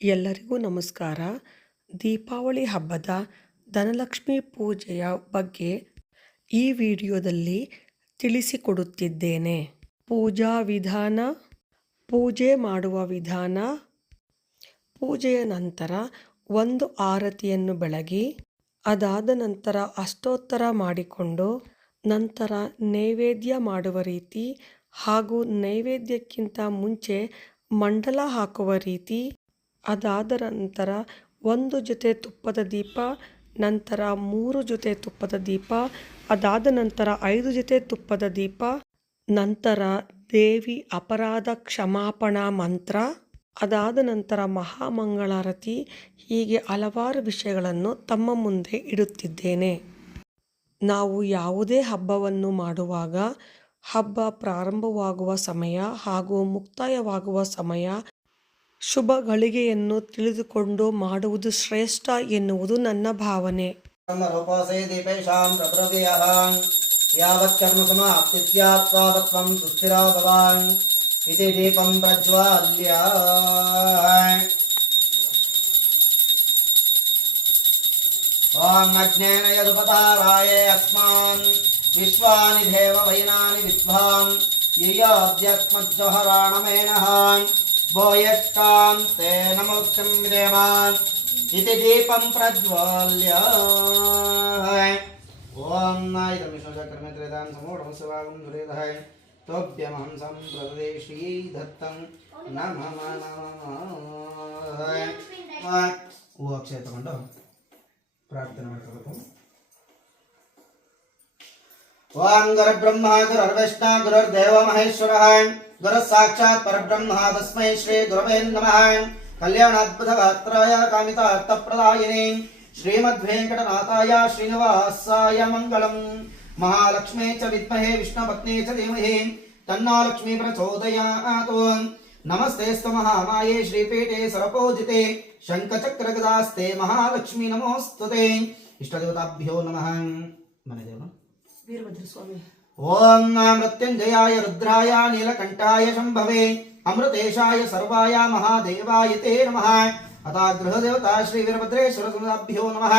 ಎಲ್ಲರಿಗೂ ನಮಸ್ಕಾರ. ದೀಪಾವಳಿ ಹಬ್ಬದ ಧನಲಕ್ಷ್ಮಿ ಪೂಜೆಯ ಬಗ್ಗೆ ಈ ವಿಡಿಯೋದಲ್ಲಿ ತಿಳಿಸಿಕೊಡುತ್ತಿದ್ದೇನೆ. ಪೂಜಾ ವಿಧಾನ, ಪೂಜೆ ಮಾಡುವ ವಿಧಾನ. ಪೂಜೆಯ ನಂತರ ಒಂದು ಆರತಿಯನ್ನು ಬೆಳಗಿ ಅದಾದ ನಂತರ ಅಷ್ಟೋತ್ತರ ಮಾಡಿಕೊಂಡು ನಂತರ ನೈವೇದ್ಯ ಮಾಡುವ ರೀತಿ ಹಾಗೂ ನೈವೇದ್ಯಕ್ಕಿಂತ ಮುಂಚೆ ಮಂಡಲ ಹಾಕುವ ರೀತಿ. ಅದಾದ ನಂತರ ಒಂದು ಜೊತೆ ತುಪ್ಪದ ದೀಪ, ನಂತರ 3 ಜೊತೆ ತುಪ್ಪದ ದೀಪ, ಅದಾದ ನಂತರ 5 ಜೊತೆ ತುಪ್ಪದ ದೀಪ, ನಂತರ ದೇವಿ ಅಪರಾಧ ಕ್ಷಮಾಪಣಾ ಮಂತ್ರ, ಅದಾದ ನಂತರ ಮಹಾಮಂಗಳಾರತಿ. ಹೀಗೆ ಹಲವಾರು ವಿಷಯಗಳನ್ನು ತಮ್ಮ ಮುಂದೆ ಇಡುತ್ತಿದ್ದೇನೆ. ನಾವು ಯಾವುದೇ ಹಬ್ಬವನ್ನು ಮಾಡುವಾಗ ಹಬ್ಬ ಪ್ರಾರಂಭವಾಗುವ ಸಮಯ ಹಾಗೂ ಮುಕ್ತಾಯವಾಗುವ ಸಮಯ, ಶುಭ ಗಳಿಗೆಯನ್ನು ತಿಳಿದುಕೊಂಡು ಮಾಡುವುದು ಶ್ರೇಷ್ಠ ಎನ್ನುವುದು ನನ್ನ ಭಾವನೆ. ಓಂ ಅಜ್ಞೇನ ಯದುಪತಾರಾಯ ಅಸ್ಮಾನ್ ವಿಶ್ವಾನಿ ದೇವ ವೈನಾನಿ ವಿದ್ವಾನ್ ಯಯೋದ್ಯಸ್ಮಜ್ಜೋಹರಾಣಮೇನಃ ಭೋಯಷ್ಟಾಂ ತೇ ನಮೋಕ್ತಂ ವಿದೇಮಾನ್ ಇತಿ ದೀಪಂ ಪ್ರಜ್ವಾಲ್ಯ. ಓಂ ಇದಂ ವಿಷ್ಣುಚಕ್ರಮಿತ್ರೇದಾನ್ ಸಮೂಢಮಸ್ವಾಗಂ ದುರೇದಹಾಯ ತೋಭ್ಯಮಹಂ ಸಂಪ್ರದದೇ ಶ್ರೀ ದತ್ತಂ ನಮಃ ನಮಃ. ಹೂ ಅಕ್ಷಯ ತಗೊಂಡು ಪ್ರಾರ್ಥನೆ ಮಾಡ್ಕೋಬೇಕು. ಓಂ ಗುರುರ್ಬ್ರಹ್ಮ ಗುರುರ್ವಿಷ್ಣು ಗುರುರ್ದೇವ ಮಹೇಶ್ವರಃ ಗುರು ಸಾಕ್ಷಾತ್ ಪರಬ್ರಹ್ಮ ತಸ್ಮೈ ಶ್ರೀ ಗುರವೇ ನಮಃ. ಕಲ್ಯಾಣಾದ್ಭುತ ಗಾತ್ರಾಯ ಕಾಮಿತಾರ್ಥಪ್ರದಾಯಿನೇ ಶ್ರೀಮದ್ವೆಂಕಟನಾಥಾಯ ಶ್ರೀನಿವಾಸಾಯ ಮಂಗಳಂ. ಮಹಾಲಕ್ಷ್ಮೇ ಚ ವಿದ್ಮಹೇ ವಿಷ್ಣುಪತ್ನೇ ಚ ಧೀಮಹಿ ತನ್ನೋ ಲಕ್ಷ್ಮೀ ಪ್ರಚೋದಯಾತ್. ನಮಸ್ತೆಸ್ತು ಮಹಾಮಾಯೇ ಶ್ರೀಪೀಠೆ ಸರ್ವಪೂಜಿತೆ ಶಂಖಚಕ್ರಗದಾಸ್ತೆ ಮಹಾಲಕ್ಷ್ಮೀ ನಮೋಸ್ತುತೆ. ಇಷ್ಟದೇವತಾಭ್ಯೋ ನಮಃ. ಮನೆದೇವನು ವೀರಭದ್ರ ಸ್ವಾಮಿ. ಓಂ ಮೃತ್ಯುಂಜಯಾಯ ರುದ್ರಾಯ ನೀಲಕಂಠಾಯ ಶಂಭವೇ ಅಮೃತೇಶಾಯ ಸರ್ವಾಯ ಮಹಾದೇವಾಯ ತೇ ನಮಃ. ಅತಾ ಗೃಹದೇವತಾ ಶ್ರೀ ವೀರಭದ್ರೇಶ್ವರ ಸಮುದಾಭ್ಯೋ ನಮಃ.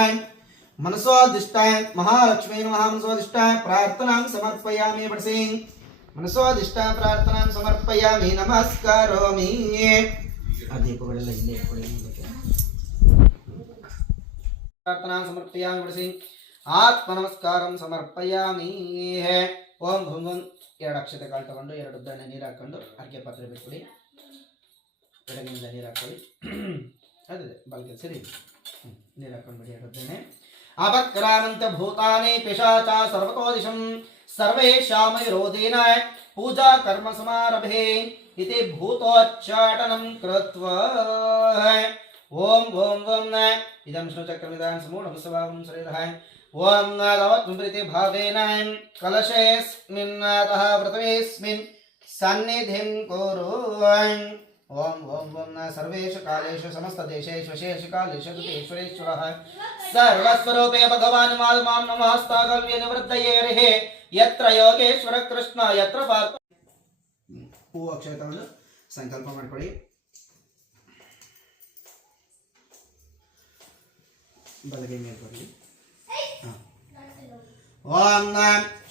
ಮನಸೋದಿಷ್ಟಾಯ ಮಹಾಲಕ್ಷ್ಮೀ ನಮಃ. ಮನಸೋದಿಷ್ಟಾಯ ಪ್ರಾರ್ಥನಾಂ ಸಮರ್ಪಯಾಮಿ. ಬಡಿಸಿ ಮನಸೋದಿಷ್ಟಾಯ ಪ್ರಾರ್ಥನಾಂ ಸಮರ್ಪಯಾಮಿ. ನಮಸ್ಕಾರೋಮಿ. ಆ ದೀಪಗಳೆಲ್ಲ ಇಲ್ಲೇ ಕೊಡಿ. ಪ್ರಾರ್ಥನಾಂ ಸಮರ್ಪಯಾಮಿ. ಬಡಿಸಿ ಆತ್ಮ ನಮಸ್ಕಾರಂ ಸಮರ್ಪಯಾಮಿ. ಓಂ ಭೂಂ ಭೂಂ. 2 ಅಕ್ಷತೆ ಕಾಳು ತಗೊಂಡು 2 ಉದ್ದನೆ ನೀರು ಹಾಕೊಂಡು ಅರ್ಕೆ ಪಾತ್ರೆ ಬಿಟ್ಬಿಡಿ. ಎಡಗಿಂದ ನೀರು ಹಾಕೊಳ್ಳಿ. ಅದೇ ಬಲ್ಗೆ ಸರಿ ನೀರು ಹಾಕೊಂಡ್ಬಿಡಿ 2 ಉದ್ದನೆ. ಅಪಕ್ರಾಮಂತ ಭೂತಾನಿ ಪಿಶಾಚ ಸರ್ವತೋದಿಶಂ ಸರ್ವೇಷಾಂ ವಿರೋಧೇನ ಪೂಜಾ ಕರ್ಮ ಸಮಾರಭೆ ಇತಿ ಭೂತೋಚ್ಚಾಟನಂ ಕೃತ್ವಾ. ಓಂ ಓಂ ಓಂ ಇದಂ ವಿಷ್ಣುಚಕ್ರಮಿದಾನ್ ಸಮೂಢಮಸ್ವಾಗಂ ಶ್ರೀಧಃ. ಓಂ ತಾವತ್ಪ್ರೀತಿ ಭಾವೇನ ಕಲಶೇಸ್ಮಿನ್ನತಃ ಪೃಥ್ವೀಸ್ಮಿನ್ ಸನ್ನಿಧಿಂ ಕುರು. ಓಂ ಓಂ ಓಂ ಸರ್ವೇಷು ಕಾಲೇಷು ಸಮಸ್ತ ದೇಶೇಷು ವಶೇಷು ಕಾಲೇಷು ಋತೇಶ್ವರೇಶ್ವರಃ ಸರ್ವಸ್ವರೂಪೇ ಭಗವಾನ್ ಮಾಂ ನಮಸ್ತಾಗಲ್ವ್ಯ ನಿವೃತ್ತಯೇ ಹರಿಹೇ ಯತ್ರ ಯೋಗೇಶ್ವರ ಕೃಷ್ಣ ಯತ್ರ ಪಾರ್ಥ. ಹೂ ಅಕ್ಷಯ ತಗೊಂಡು ಸಂಕಲ್ಪ ಮಾಡ್ಕೊಳ್ಳಿ. ಬಲಗೈ ಮೇಲೆ ಬರಲಿ. ಓಂ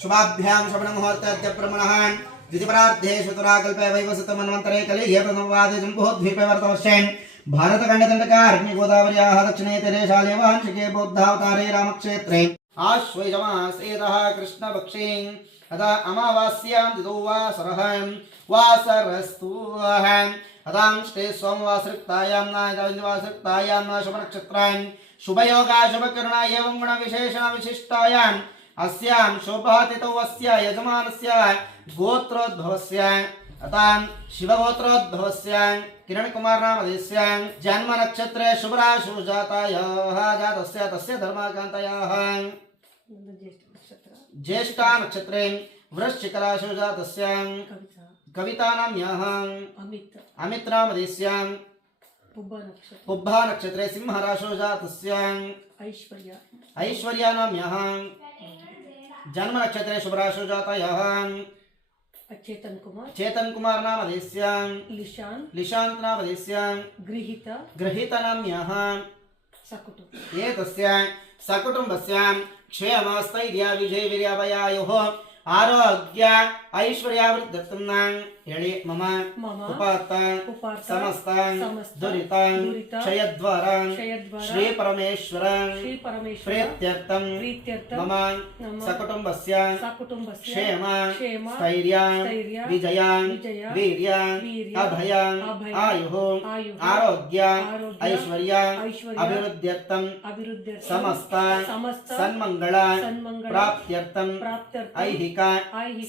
ಶುಭಾಭ್ಯಾಂ ಶ್ರವಣ ಮುಹೂರ್ತ ಬ್ರಹ್ಮಣಃ ದ್ವಿತೀಯಪರಾರ್ಧೇ ಶತುರಾಕಲ್ಪೆ ವೈವಸತ ಮನ್ವಂತರೆ ಕಲಿಯುಗೆ ಪ್ರಥಮವಾದೆ ಜಂಬೂದ್ವೀಪೆ ವರ್ತವಶ್ಯೆ ಭಾರತಖಂಡದಂಡಕ ಅರಣ್ಯ ಗೋದಾವರ್ಯಾಃ ದಕ್ಷಿಣೇ ತೀರೆ ಶಾಲೆ ವಾಂಶಿಕೆ ಬೌದ್ಧಾವತಾರೇ ರಾಮಕ್ಷೇತ್ರೇ ಆಶ್ವಯುಜಮಾಸೇತಃ ಕೃಷ್ಣಪಕ್ಷೇ ಅದ ಅಮಾವಾಸ್ಯಾಂ ದಿತೋ ವಾಸರಃ ವಾಸರಸ್ತು. ಅದಾಂ ಶ್ರೀ ಸೋಮವಾಸೃಕ್ತಾಯಾಂ ವಾಸೃಕ್ತಾಯಾಂ ಶುಭನಕ್ಷತ್ರಾಂ ಶುಭಯೋಗ ಶುಭಕರಣ ಏವಂ ಗುಣ ವಿಶೇಷಣ ವಿಶಿಷ್ಟಾಯಾಂ ಅಸ್ಯಾಂ ಶೋಭಾತಿತೌ ಅಸ್ಯ ಯಜಮಾನಸ್ಯ ಗೋತ್ರೋದ್ಭವಸ್ಯ ಅತಾಂ ಶಿವಗೋತ್ರೋದ್ಭವಸ್ಯ ಕಿರಣಕುಮಾರ ನಾಮಧೇಸ್ಯ ಜನ್ಮ ನಕ್ಷತ್ರೆ ಶುಭರಾಶು ಜಾತಾಯಾಃ ಜಾತಸ್ಯ ತಸ್ಯ ಧರ್ಮಕಾಂತಯಾಃ ಜ್ಯೇಷ್ಠಾ ನಕ್ಷತ್ರೆ ವೃಶ್ಚಿಕ ರಾಶು ಜಾತಸ್ಯ ಕವಿತಾ ನಾಮ್ಯಾಃ ಅಮಿತ್ ನಾಮಧೇಸ್ಯ पुब्बा नक्षत्रे सिंह राशो जातस्य ऐश्वर्या नाम्यः जन्म नक्षत्रे शुभ राशो जातयः चेतन कुमार नामधेयस्यां लिशांत नामधेयस्यां गृहीत नाम्यः एतस्य सकुटुम्बस्यां क्षेमस्थैर्य विजय वीर्याभयायोः आरोग्य ऐश्वर्यावृद्धिर्थं ಹೇಳಿ ಮಮ ಉಪಾತ್ತ ಸಮಸ್ತ ದುರಿತ ಕ್ಷಯದ್ವಾರ ಶ್ರೀ ಪರಮೇಶ್ವರ ಪ್ರೀತ್ಯರ್ಥಂ ಮಮ ಸಕುಟುಂಬಸ್ಯ ಕ್ಷೇಮ ಸ್ಥೈರ್ಯ ವಿಜಯ ವೀರ್ಯ ಅಭಯ ಆಯುಃ ಆರೋಗ್ಯ ಐಶ್ವರ್ಯ ಅಭಿವೃದ್ಧ್ಯರ್ಥಂ ಸಮಸ್ತ ಸನ್ಮಂಗಳ ಪ್ರಾಪ್ತ್ಯರ್ಥಂ ಐಹಿಕ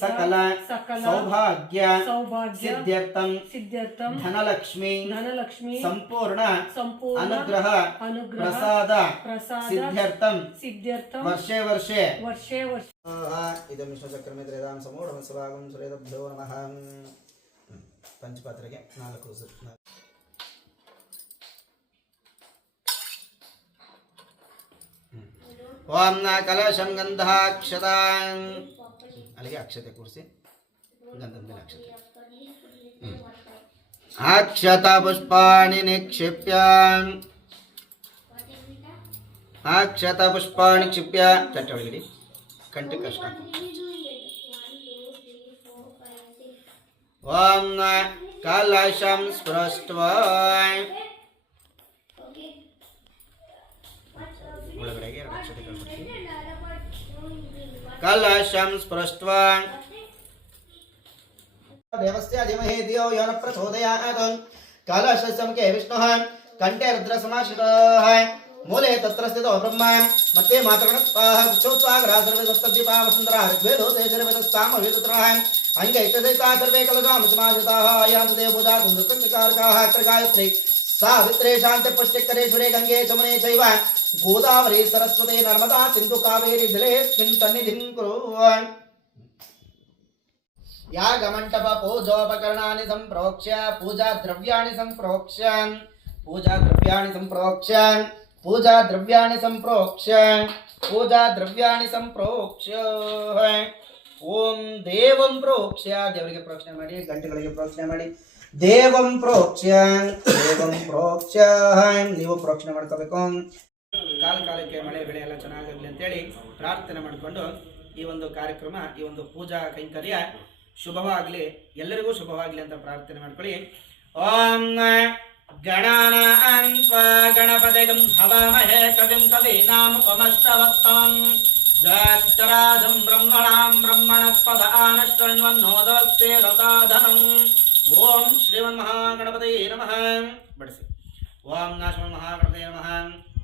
ಸಕಲ ಸೌಭಾಗ್ಯ ಸಿದ್ಧ್ಯರ್ಥಂ ಧನಲಕ್ಷ್ಮಿ ಸಂಪೂರ್ಣ ಅನುಗ್ರಹ ಪ್ರಸಾದ ಸಿದ್ಧ್ಯರ್ಥಂ ವರ್ಷೇ ವರ್ಷೇ ಇದಂ ವಿಷ್ಣುಚಕ್ರಮೇ ತ್ರೇದಾಂ ಸಮೂಢಮಸ್ವಾಗಂ ಸುರೇದಭ್ಯೋ ನಮಃ ಪಂಚಪಾತ್ರೆಗೆ 4 ಓಂ ನ ಕಲಶಂ ಗಂಧಾಕ್ಷತಾಂ ಅಲ್ಲಿಗೆ ಅಕ್ಷತೆ ಕೂರಿಸಿ ಗಂಧದ ಮೇಲೆ ಅಕ್ಷತ ಪುಷ್ಪಾಣಿ ನಿಕ್ಷಿಪ್ಯ ಚಟ್ಟ ಒಳಗಡಿ ಕಂಠ ಕಷ್ಟ ಓಂ ಕಲಶಂ ಸ್ಪೃಷ್ಟ್ವಾ ಒಳಗಡೆಗೆ 2 ಅಕ್ಷತೆ ಕಳಿಸಿ ಕಲಶಂ ಸ್ಪೃಷ್ಟ್ವಾ देवस्य धीमहि धियो यो न प्रचोदयात् कलशस्य मुखे विष्णुः कंठे रुद्रसमाश्रितः मूले तत्र स्थितो ब्रह्मा मध्ये मातृगणः कुक्षोत्सागरः सर्वे सप्तद्वीपा वसुन्धरा ऋग्वेदो तेजर्वेदस्सामवेदत्रः अंगे इत्यसेता सर्वे कलशामसमाश्रिताः यान्तु देवपूजा सुन्दरत्वकारकाः अत्र गायत्री सावित्रे शान्ति पुष्टिकरेश्वरे गंगे चमुने चैव गोदावरी सरस्वती नर्मदा सिन्धु कावेरी जलेऽस्मिन् सन्निधिं कुरु यागमंडप पूजोपकरणानि संप्रोक्ष्य पूजा द्रव्याणि संप्रोक्ष्य ओम देवं प्रोक्ष्य देवರಿಗೆ ಪ್ರೋಕ್ಷಣೆ ಮಾಡಿ ಗಂಟೆಗಳಿಗೆ ಪ್ರೋಕ್ಷಣೆ ಮಾಡಿ ದೇವಂ ಪ್ರೋಕ್ಷ್ಯ ನೀವು ಪ್ರೋಕ್ಷಣೆ ಮಾಡ್ಕೋಬೇಕು ಕಾಲಕ್ಕೆ ಮಳೆ ಬೆಳೆ ಎಲ್ಲ ಚೆನ್ನಾಗಿರಲಿ ಅಂತ ಹೇಳಿ ಪ್ರಾರ್ಥನೆ ಮಾಡಿಕೊಂಡು ಈ ಒಂದು ಕಾರ್ಯಕ್ರಮ ಈ ಒಂದು ಪೂಜಾ ಕೈಂಕರ್ಯ ಶುಭವಾಗಲಿ ಎಲ್ಲರಿಗೂ ಶುಭವಾಗಲಿ ಅಂತ ಪ್ರಾರ್ಥನೆ ಮಾಡ್ಕೊಳ್ಳಿ ಓಂ ಗಣಾನಾನ್ವಾ ಗಣಪತಿಗಂ ಹವಾಮಹೇ ಕವಿಂ ಕವೀನಾಮುಪಮಷ್ಟವತ್ತಮಂ ಜ್ಯೇಷ್ಠರಾಜಂ ಬ್ರಹ್ಮಣಸ್ಪದ ಆನಶೃಣ್ವನ್ನೋದವಸ್ತೆ ರಸಾಧನಂ ಓಂ ಶ್ರೀಮನ್ಮಹಾಗಣಪತಯೇ ನಮಃ ಬಡಿಸಿ ಓಂ ಶ್ರೀಮನ್ಮಹಾಗಣಪತಯೇ ನಮಃ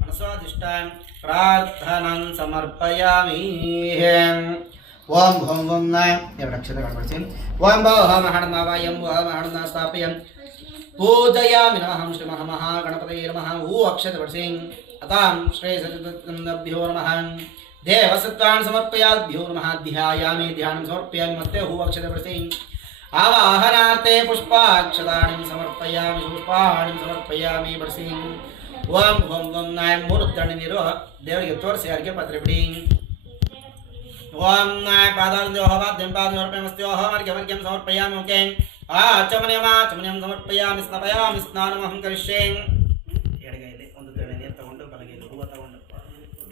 मनसोदिष्टां प्रार्थनां समर्पयामि ओम भूम भूम नाय अक्षते गणपति ओम भवः महणनावायं वः महणना स्थापयं पूजयामि नमः श्री महागणपतये नमः ऊ अक्षते वर्षिं अतां श्री सचिदभ्यो नमः देवसत्वान् समर्पयाभ्यो नमः ध्यायामि ध्यानं समर्पयामि मत्ते ऊ अक्षते वर्षिं आवाहनार्थे पुष्पाक्षतानि समर्पयामि वर्षिं ओम ओम ओम नाय मूರು ತಣ್ಣೆ ನೀರು ದೇವರಿಗೆ ತೋರಿಸಿ ಅರ್ಘ್ಯ ಪಾತ್ರೆ ಬಿಡಿ ओम नाय पादालंदे होवाद्यं पादमर्पयामस्ते अहमर्घ्यमर्घ्यं समर्पयामि ओके चमनयं समर्पयामि स्नापयामि स्नानमहं करिष्ये ಎಡಗೈಯಲ್ಲಿ ಒಂದು ತಣ್ಣೆ ನೀರು ತಗೊಂಡು ಬಲಗೈಯಲ್ಲಿ ಹೂವು ತಗೊಂಡು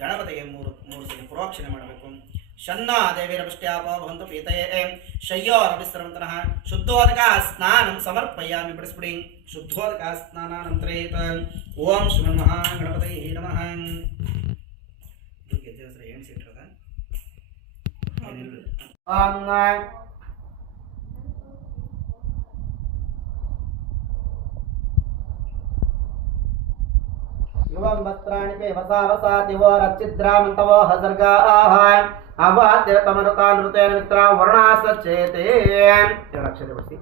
ಗಣಪತಿಗೆ ಮೂರು ಸಲ ಪ್ರೋಕ್ಷಣೆ ಮಾಡಬೇಕು शन्ना देवीरपुष्ट्यापो भवन्तु पीतये शय्योरभिस्रवन्तनः शुद्धोदका स्नानं समर्पयामि बडिस्पुडि शुद्धोदका स्नानानन्तरेत ओम श्रीमन्महागणपतये नमः दुगे देवसर ಏನು ಸಿಟ್ರದ ಓಂ युवं वस्त्राणि च वसावसातिवो रचिद्रामन्तवो हसर्गाः अवाद्यतमरुतानृतेन मित्रा वर्णासचेते अक्षते वर्षि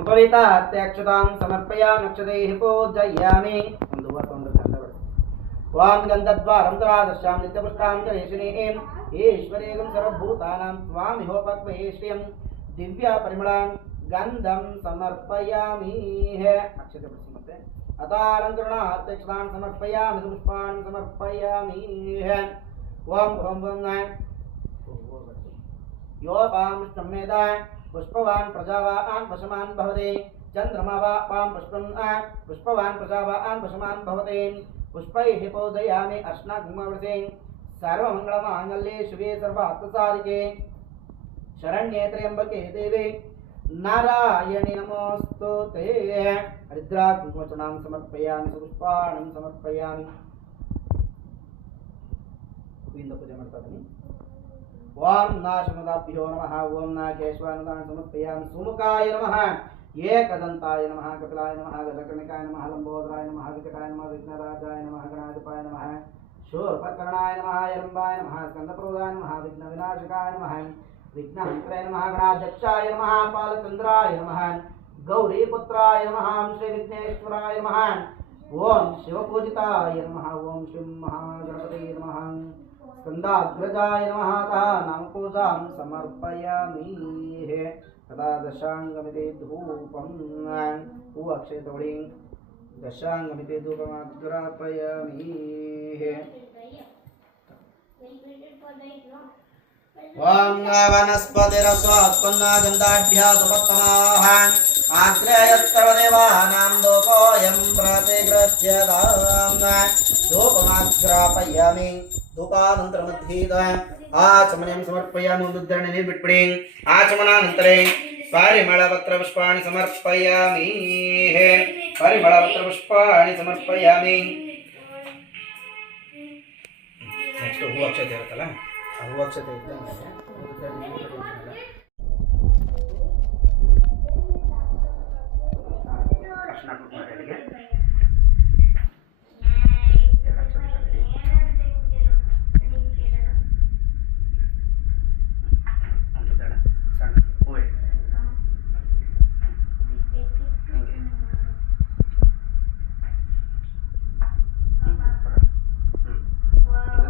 उपवितात्यक्षतां समर्पयामि अक्षतैः पूजयामि वां गन्धद्वारं तरादर्शां नित्यपुष्टां च रेशिनीं ईश्वरेगं सर्वभूतानां स्वामिहोपक्वये श्रियं दिव्या परिमलां गन्धं समर्पयामि अक्षते वर्षि मते अतालङ्करणार्थक्षतां समर्पयामि पुष्पाणि समर्पयामि ओम ओम ओम नाय योपां सम्मेद पुष्पवान् प्रजावान् वशमान् भवते चन्द्रमा वा पां पुष्पवान् प्रजावान् वशमान् भवते पुष्पैः पूजयामि अर्चनाकुङ्कुमवृते सर्वमङ्गलमाङ्गल्ये शिवे सर्वार्थसाधिके शरण्ये त्र्यम्बके देवे नारायणि नमोस्तुते हरिद्रा कुङ्कुमचूर्णं समर्पयामि पुष्पाणं समर्पयामि हूविंद पूजे ಮಾಡ್ತಾ ಬನ್ನಿ ಓಂ ನಾಶಮದಾಭ್ಯೋ ನಮಃ ಓಂ ನಾಗೇಶ್ವರನಾಮ ಸಮರ್ಪಯಾಮಿ ಸುಮುಖಾಯ ನಮಃ ಏಕದಂತಾಯ ನಮಃ ಕಪಿಲಾಯ ನಮಃ ಗಜಕರ್ಣಿಕಾಯ ನಮಃ ಲಂಬೋದರಾಯ ನಮಃ ವಿಕಟಾಯ ನಮಃ ವಿಘ್ನರಾಜಾಯ ನಮಃ ಗಣಾಧಿಪಾಯ ನಮಃ ಶೂರ್ಪಕರ್ಣಾಯ ನಮಃ ಯರಂಬಾಯ ನಮಃ ಸ್ಕಂದಪ್ರದಾಯ ನಮಃ ವಿಘ್ನ ವಿನಾಶಕಾಯ ನಮಃ विघ्नहंत्राय नमः गणाध्यक्षाय नमः पालचंद्राय नमः गौरीपुत्राय नमः श्री विघ्नेश्वराय नमः ओम शिवपूजिताय नमः ओम शिव महागणपतये नमः स्कंदाग्रजाय नमः तथा नामपूजां समर्पयामि तदा दशांगमिते धूपं अक्षयतवळि दशांगमिते धूपमाग्रापयामि ओम वनस्पतिरस्वात्पन्ना गन्धाढ्यासुपत्तमाः आग्रेयस्तवदेवानां दोपोऽयं प्रतिगृह्यताम् धूपमाग्रापयामि धूपानन्तरमध्ये आचमनं समर्पयामि उद्धरणे निर्बिट्बिडि आचमनानन्तरे परिमलपत्रपुष्पाणि समर्पयामि परिमलपत्रपुष्पाणि समर्पयामि नेक्स्ट हूವು ಅಕ್ಷತೆ ಇರುತ್ತಲ್ಲ ಹೂವು ಅಕ್ಷತೆ ಇದ್ದಂಗೆ ಅರ್ಶಿನ ಕುಂಕುಮ ಎಲೆಗೆ ಒಂದು ದಳ ಸಣ್ಣ ಹೂವೆ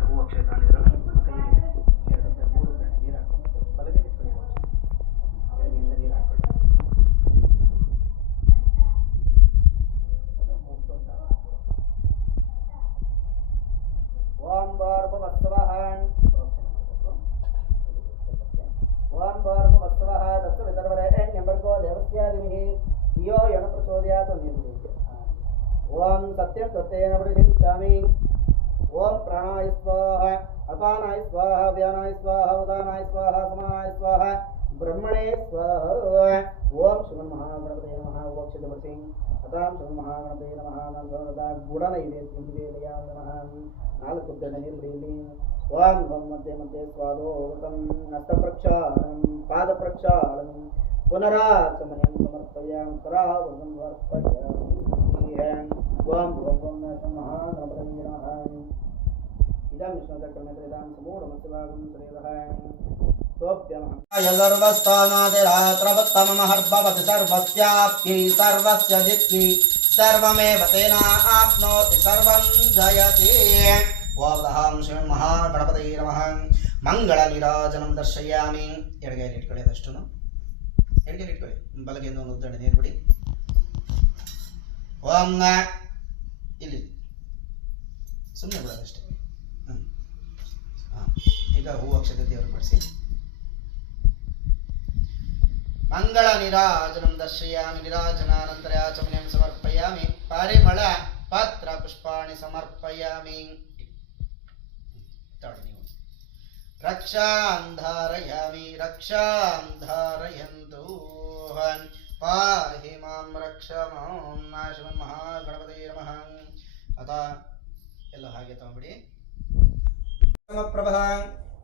ಹೂವು ಅಕ್ಷತೆ ತಾಂಡಿದ್ರು ओम सत्यं सत्येन प्रतिष्ठामि ओम प्राणाय स्वाहा अपानाय स्वाहा व्यानाय स्वाहा उदानाय स्वाहा समानाय स्वाहा ब्रह्मणे स्वाहा ओम श्री महागणपतये नमः वक्षितमसि अतां श्री महागणपतये नमः नमः गुडनैवेद्यं निवेदयामि नमः नाल्कु गणनिर्वृणि ओम गं मध्ये मध्ये स्वादोदकं हस्तप्रक्षालनं पादप्रक्षालनं पुनराचमनं समर्पयामि करावनं समर्पयामि ओम भगवन् महागणपतये नमः इदं विष्णुचक्रमेतदां समूढमस्वागं श्रीवः सर्वस्तानादिरात्रवत्तममहर्भवति सर्वस्याप्यै सर्वस्य जित्यै सर्वमेव तेनाप्नोति सर्वं जयति ओम श्री महागणपतये नमः मंगलनीराजनं दर्शयामि ಎಡಗೈಲಿ ಇಟ್ಕೊಳ್ಳಿ ಅದಷ್ಟು ಎಡಗೈಲಿ ಇಟ್ಕೊಳ್ಳಿ ಬಲಗೈಯಿಂದ ಒಂದು ಉದ್ದಣೆ ನೀರು ಬಿಡಿ ಓಂ ಇಲ್ಲಿ ಸುಮ್ಮನೆ ಬಿಡೋದಷ್ಟೇ ಈಗ ಹೂವು ಅಕ್ಷತೆ ದೇವರು ಮಾಡಿಸಿ ಮಂಗಳ ನೀರಾಜನಂ ದರ್ಶಯಾಮಿ ನೀರಾಜನಾನಂತರ ಆಚಮನಂ ಸಮರ್ಪಯಾಮಿ ಪರಿಮಳ ಪತ್ರ ಪುಷ್ಪಾಣಿ ಸಮರ್ಪಯಾಮಿ रक्षां धारयामि रक्षां धारयन्तु पाहि मां रक्ष मां नाशनं महागणपतये नमः अतः ಎಲ್ಲ ಹಾಗೆ ತಗೊಂಬಿಡಿ ಸಮಪ್ರಭ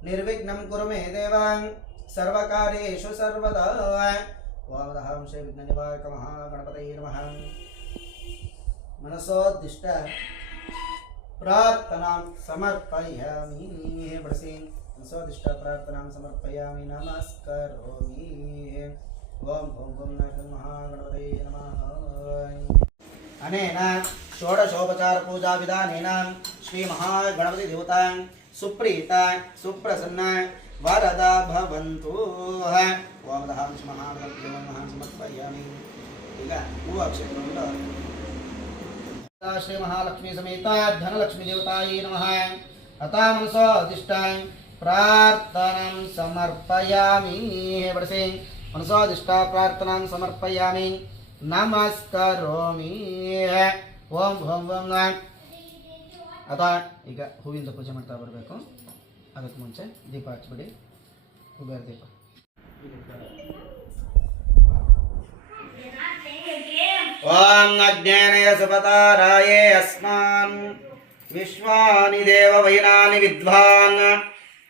ನಿರ್ವಿಘ್ನಂ ಕುರು ಮೇ ದೇವ ಸರ್ವಕಾರ್ಯೇಷು ಸರ್ವದಾ ಓಂ ಶ್ರೀ ವಿಘ್ನ ನಿವಾರಕ ಮಹಾಗಣಪತಯೇ ನಮಃ ಮನಸೋದ್ದಿಷ್ಟ ಪ್ರಾರ್ಥನಾ ಸಮರ್ಪಯಾಮಿ ಬಡಿಸಿ मनसोदिष्ट प्रार्थनां समर्पयामि नमस्करोमि ओम ओम ओम महागणपतये नमः अनेन षोडशोपचार पूजा विधानेन श्री महागणपति देवता सुप्रीता सुप्रसन्न वरदा भवन्तु ओम दहं श्री महागणपति नमः समर्पयामि ಈಗ ಹೂವು ಅಕ್ಷತೆಯನ್ನು श्री महालक्ष्मी समेत धनलक्ष्मी देवतायै नमः अता मनसोदिष्ट ಪ್ರಾರ್ಥನಾಂ ಸಮರ್ಪಯಾಮಿ. ಬಡಿಸಿ. ಮನಸಾದಿಷ್ಟ ಪ್ರಾರ್ಥನಾಂ ಸಮರ್ಪಯಾಮಿ. ನಮಸ್ಕರೋಮಿ. ಓಂ ಓಂ ಓಂ. ಅದ ಈಗ ಹೂವಿಂದ ಪೂಜೆ ಮಾಡ್ತಾ ಬರಬೇಕು. ಅದಕ್ಕೆ ಮುಂಚೆ ದೀಪ ಹಚ್ಬಿಡಿ. ಕುಬೇರ ದೀಪ. ಓಂ ಅಜ್ಞಾನಯ ಸುಪತಾರಾಯೇ ಅಸ್ಮಾನ್ ವಿಶ್ವಾನಿ ದೇವ ವೈನಾನಿ ವಿದ್ವಾನ್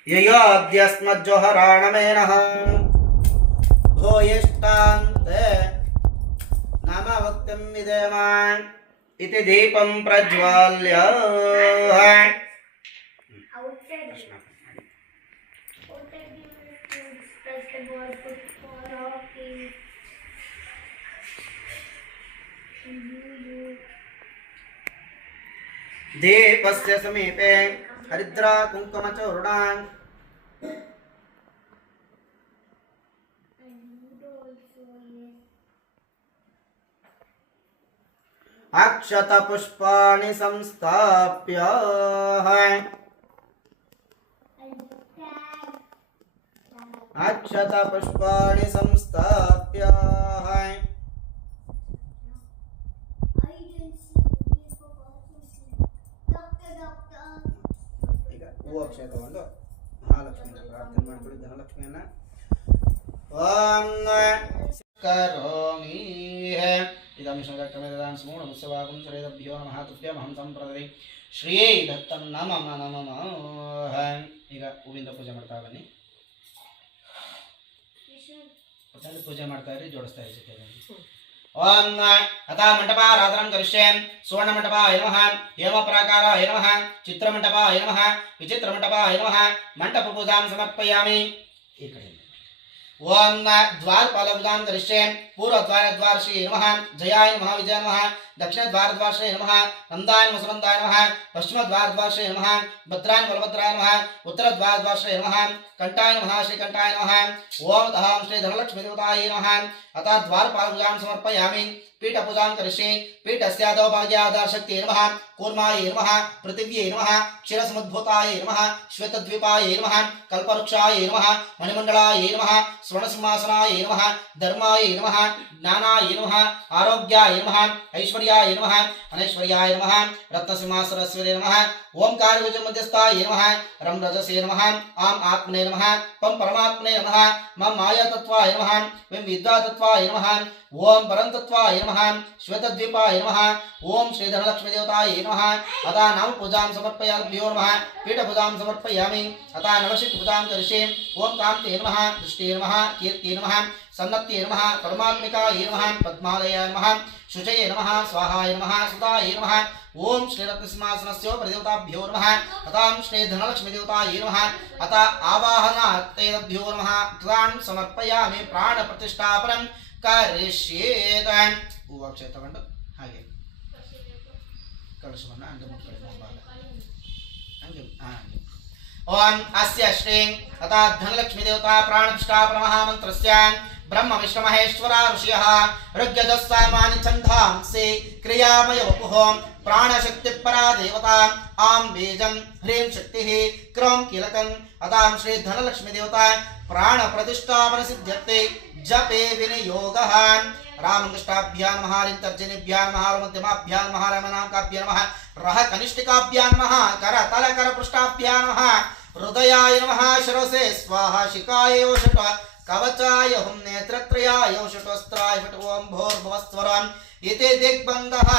ಯಯೋದ್ಯಸ್ಮಜ್ಜೋಹರಾಣಮೇನಃ ಭೂಯಿಷ್ಟಾಂತೆ ನಮ ಭಕ್ತಿಂ ವಿದೇಮಾನ್ ಇತಿ ದೀಪಂ ಪ್ರಜ್ವಾಲ್ಯ. ದೀಪಸ್ಯ ಸಮೀಪೆ ಹರಿದ್ರಾ ಕುಂಕುಮಚೂರ್ಣಾಂ ಅಕ್ಷತ ಪುಷ್ಪಾಣಿ ಸಂಸ್ಥಾಪ್ಯ ಅಕ್ಷತ ಪುಷ್ಪಾಣಿ ಸಂಸ್ಥಾಪ್ಯ. ಈಗ ಹೂವು ಅಕ್ಷಯ ತಗೊಂಡು ಮಹಾಲಕ್ಷ್ಮಿಯನ್ನು ಪ್ರಾರ್ಥನೆ ಮಾಡಿಕೊಳ್ಳಿ. ಧನಲಕ್ಷ್ಮಿಯನ್ನ ಓಂ ಕರೋಮಿ. ಇದಮಿಷಮದಕ್ರಮೇದಾನ್ ಸ್ಮೂಢ ಮುತ್ಸವಾಗುಂ ಸರೇದಭ್ಯೋ ನಮಃ ತುಭ್ಯಮಹಂ ಸಂಪ್ರದೈ ಶ್ರೀಯೈ ದತ್ತಂ ನಮಃ ನಮಃ. ಈಗ ಹೂವಿಂದ ಪೂಜೆ ಮಾಡ್ತಾ ಬನ್ನಿ. ಒಟ್ಟಲ್ಲಿ ಪೂಜೆ ಮಾಡ್ತಾ ಇರಿ, ಜೋಡಿಸ್ತಾ ಇರಿ. ಓಂ ಅಥ ಮಂಟಪಾರಾಧನಂ ಕರಿಷ್ಯೆ. ಸುವರ್ಣ ಮಂಟಪಾಯ ನಮಃ. ಹೇಮ ಪ್ರಾಕಾರಾಯ ನಮಃ. ಚಿತ್ರಮಂಟಪಾಯ ನಮಃ. ವಿಚಿತ್ರಮಂಟಪಾಯ ನಮಃ. ಮಂಟಪ ಪೂಜಾಂ ಸಮರ್ಪಯಾಮಿ. ಈ ಕಡೆ ಓಂ ದ್ವಾರಪಾಲಪೂಜಾಂ ಕರಿಷ್ಯೆ. ಪೂರ್ವದ್ವಾರದ್ವಾರ ಶ್ರೀ ನಮಃ. ಜಯಾಯ ನಮಃ. ವಿಜಯ ನಮಃ. ದಕ್ಷಿಣದ್ವಾರದ್ವಾರ ಶ್ರೀ ನಮಃ. ನಂದಾಯ ವಸುನಂದಾಯ ನಮಃ. ಪಶ್ಚಿಮದ್ವಾರದ್ವಾರ ಶ್ರೀ ನಮಃ. ಭದ್ರಾಯ ಬಲಭದ್ರಾಯ ನಮಃ. ಉತ್ತರದ್ವಾರದ್ವಾರ ಶ್ರೀ ನಮಃ. ಕಂಠಾಯ ನಮಃ. ಶ್ರೀಕಂಠಾಯ ನಮಃ. ಓಂ ತಹಾಂ ಶ್ರೀ ಧನಲಕ್ಷ್ಮೀ ದೇವತಾಯೇ ನಮಃ. ಅಥ ದ್ವಾರಪಾಲಪೂಜಾಂ ಸಮರ್ಪಯಾಮಿ. ಪೀಠಪೂಜಾಂ ಕರಿಷ್ಯೆ. ಪೀಠಸ್ಯಾದೋ ಭಾಗ್ಯಾಧಾರಶಕ್ತಿಯೇ ನಮಃ. ಕೂರ್ಮಾಯೇ ನಮಃ. ಪೃಥಿವ್ಯೇ ನಮಃ. ಕ್ಷೀರಸಮುದ್ಭೂತಾಯೇ ನಮಃ. ಶ್ವೇತದ್ವೀಪಾಯೇ ನಮಃ. ಕಲ್ಪವೃಕ್ಷಾಯೇ ನಮಃ. ಮಣಿಮಂಡಲಾಯೇ ನಮಃ. ಸ್ವರ್ಣಸಿಂಹಾಸನಾಯೇ ನಮಃ. ಧರ್ಮಾಯೇ ನಮಃ. ಜ್ಞಾನಾಯೇ ನಮಃ. ಆರೋಗ್ಯಾಯ ನಮಃ. ಐಶ್ವರ್ಯಾಯ ನಮಃ. ಅನೈಶ್ವರ್ಯಾಯ ನಮಃ. ರತ್ನಸಿಂಹಾಸನಸ್ವರೇ ನಮಃ. ಓಂಕಾರ ಬೀಜ ಮಧ್ಯಸ್ಥಾಯೇ ನಮಃ. ರಂ ರಜಸೇ ನಮಃ. ಆಂ ಆತ್ಮನೇ ನಮಃ. ಪಂ ಪರಮಾತ್ಮನೇ ನಮಃ. ಮಂ ಮಾಯಾತತ್ವಾಯ ನಮಃ. ವಿಂ ವಿದ್ಯಾತತ್ವಾಯ ನಮಃ. ಓಂ ಪರಂತತ್ವಾಯ ನಮಃ. ಶ್ವೇತದ್ವೀಪಾಯ ನಮಃ. ಓಂ ಶ್ರೀ ಧನಲಕ್ಷ್ಮೀ ದೇವತಾಯೇ ನಮಃ. ಅಥ ನಾಮ ಪೂಜಾಂ ಸಮರ್ಪಯಾಭ್ಯೋ ನಮಃ. ಪೀಠ ಪೂಜಾಂ ಸಮರ್ಪಯಾಮಿ. ಅಥ ನವಶಕ್ತಿ ಪೂಜಾಂ ಕರಿಷ್ಯೆ. ಓಂ ಕಾಂತೇ ನಮಃ. ದೃಷ್ಟೇ ನಮಃ. ಕೀರ್ತಿಯೇ ನಮಃ. ಸನ್ನತ್ಯೇ ನಮಃ. ಪರಮಾತ್ಮಿಕಾಯೇ ನಮಃ. ಪದ್ಮಾಲಯಾಯ ನಮಃ. ಶುಚಯೇ ನಮಃ. ಸ್ವಾಹಾಯ ನಮಃ. ಸುತಾಯೇ ನಮಃ. ಓಂ ಶ್ರೀ ರತ್ನಸಿಂಹಾಸನಸ್ಯ ಪರಿದೇವತಾಭ್ಯೋ ನಮಃ. ಅತಾಂ ಶ್ರೀ ಧನಲಕ್ಷ್ಮೀ ದೇವತಾಯೇ ನಮಃ. ಅಥ ಆವಾಹನಾರ್ಥೇಭ್ಯೋ ನಮಃ. ತಾನ್ ಸಮರ್ಪಯಾಮಿ. ಪ್ರಾಣ ಪ್ರತಿಷ್ಠಾಪನಂ ಕರಿಷ್ಯೇತ. ಹೂವು ಅಕ್ಷಯ ತಗೊಂಡು ಹಾಗೆ ಕಲಶವನ್ನು ಹಂಗೆ ಮುಟ್ಕೊಳ್ಳಿ. ಹಂಗೆ ಹಂಗೆ. ಓಂ ಅಸ್ಯ ಶ್ರೀ ಅಥ ಧನಲಕ್ಷ್ಮೀ ದೇವತಾ ಪ್ರಾಣ ಪ್ರತಿಷ್ಠಾಪನ ಮಹಾಮಂತ್ರಸ್ಯ ಬ್ರಹ್ಮ ವಿಷ್ಣು ಮಹೇಶ್ವರ ಋಷಿಯಃ ಋಗ್ಯಜಸ್ಸಾಮಾನಿ ಛಂದಾಂಸಿ ಕ್ರಿಯಾಮಯ ವಪುಃ ಪ್ರಾಣಶಕ್ತಿ ಪರಾ ದೇವತಾ ಆಂ ಬೀಜಂ ಹ್ರೀಂ ಶಕ್ತಿ ಕ್ರೌಂ ಕೀಲಕಂ. ಅತಾಂ ಶ್ರೀ ಧನಲಕ್ಷ್ಮೀ ದೇವತಾ ಪ್ರಾಣ ಪ್ರತಿಷ್ಠಾಪನ ಸಿದ್ಧ್ಯರ್ಥೆ ಜಪೇ ವಿನಿಯೋಗಃ. ರಾಮಕೃಷ್ಣಾಭ್ಯಾಂ ನಮಃ. ಲಿಂತರ್ಜನಿಭ್ಯಾಂ ನಮಃ. ಮಧ್ಯಮಾಭ್ಯಾಂ ನಮಃ. ರಮಣಾಕಾಭ್ಯಾಂ ನಮಃ. ರಹ ಕನಿಷ್ಠಿಕಾಭ್ಯಾಂ ನಮಃ. ಕರ ತಲ ಕರ ಪೃಷ್ಠಾಭ್ಯಾಂ ನಮಃ. ಹೃದಯಾಯ ನಮಃ. ಶಿರಸೆ ಸ್ವಾಹ. ಶಿಖಾಯ ಯೋಷಟ ಕವಚಾಯ ಹುಂ. ನೇತ್ರತ್ರಯಾಯ ಯೋಷಟೋಸ್ತ್ರಾಯ ಫಟ್. ಓಂ ಭೋರ್ಭುವಸ್ವರಂ ಇತಿ ದಿಗ್ಬಂಧಃ.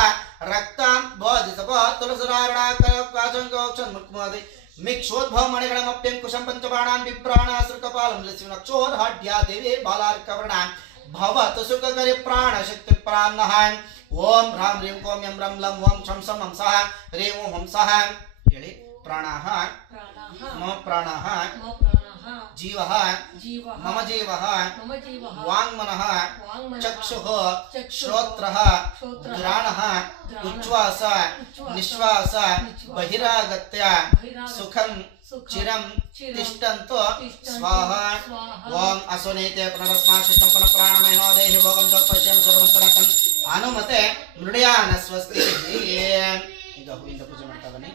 ರಕ್ತಾಂ ಬೋಧಿಸಭ ತುಳಸರಾರಣಾಕಾಚಂಗೋಕ್ಷನ್ ಮುಕ್ಮೋದಿ ಮಿಕ್ಷೋದ್ಭವ ಮಣಿಗಳಮಪ್ಯಂ ಕುಶಂ ಪಂಚಬಾಣಾನ್ ಬಿಭ್ರಾಣ ಸೃಕಪಾಲಂ ಲಕ್ಷ್ಮೀನಕ್ಷೋರ್ ಹಾಢ್ಯಾ ದೇವಿ ಬಾಲಾರ್ಕವರ್ಣಾನ್ ಭವತು ಸುಖಕರಿ ಪ್ರಾಣ ಶಕ್ತಿ ಪ್ರಾನ್ನಃ. ಓಂ ರಾಂ ರೀಂ ಕೋಂ ಯಂ ರಂ ಲಂ ಓಂ ಶಂ ಸಂ ಹಂಸಃ ಹ್ರೀಂ ಓಂ ಹಂಸಃ. ಹೇಳಿ. ಪ್ರಾಣಃ ಮಮ ಪ್ರಾಣಃ ಜೀವಃ ಮಮ ಜೀವಃ ವಾಂಗ್ಮನಃ ಚಕ್ಷುಃ ಶ್ರೋತ್ರಃ ಘ್ರಾಣಃ ಉಚ್ಛ್ವಾಸ ನಿಶ್ವಾಸ ಬಹಿರಾಗತ್ಯ ಸುಖಂ ಚಿರಂ ತಿಷ್ಟಂತು ಸ್ವಾಹ. ಓಂ ಅಸುನೀತೆ ಪುನರಸ್ಮಾಶಿಷ್ಟಂ ಪುನಃ ಪ್ರಾಣಮಯನೋ ದೇಹಿ ಭೋಗಂ ಜೋತ್ಪಶ್ಯಂ ಸರ್ವಂತರಕಂ ಅನುಮತೆ ಮೃಡ್ಯಾನ ಸ್ವಸ್ತಿ. ಈಗ ಹೂವಿಂದ ಪೂಜೆ ಮಾಡ್ತಾ ಬನ್ನಿ.